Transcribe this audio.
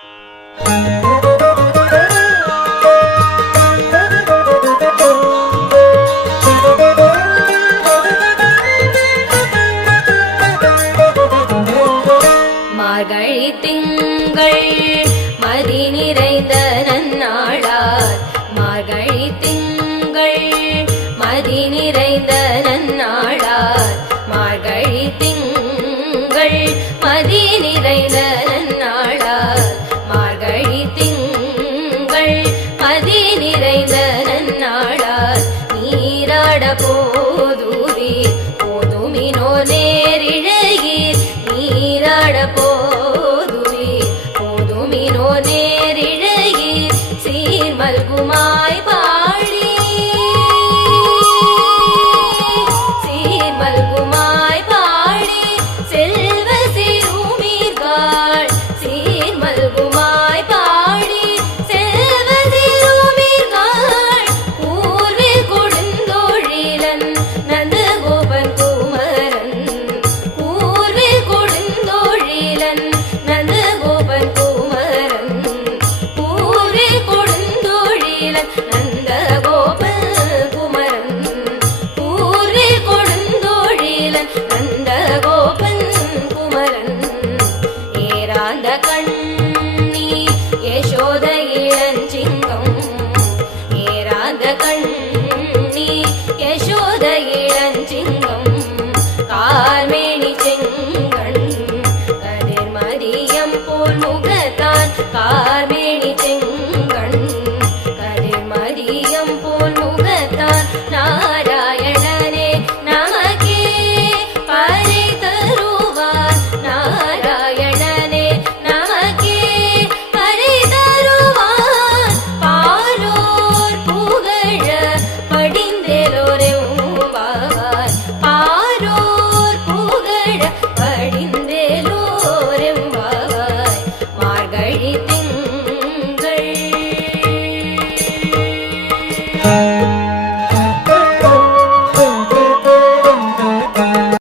மார்கழி திங்கள் மதி நிறைந்த நன்னாளார், மார்கழி திங்கள் மதி நிறைந்த நன்னாளார், மார்கழி திங்கள் மதி நிறைந்த நன்னாளார், மார்கழி திங்கள் மதி நிறைந்த நன்னாளார். நீராட போதுவீர் போதுமினோ நேரிழையீர், நீராட போதுவீர் போதுமினோ நேரிழையீர், சீர்மல்குமாய் பாடி சீர்மல்குமாய் பாடி செல்வ சிறுமீர்கள், சீர்மல்குமாய் பாடி செல்வ சிறுமீர்கள். ஊர்வில் கொடுந்தோழிலன் நந்தகோபன் குமரன், ஊர்வில் கொடுந்தோழிலன் நந்தகோபன் குமரன், ஊர்வில் கொடுந்தோழிலன் நந்தகோபன் குமரன், ஊர்வில் கொடுந்தோழிலன் நந்தகோபன் குமரன். ஏராந்த கண்ணி யசோத இளஞ்சிங்கம், ஏராந்த கண்ணி யசோத இளஞ்சிங்கம், கார்மேனி செங்கண் கதிர் மதியம் போல் முக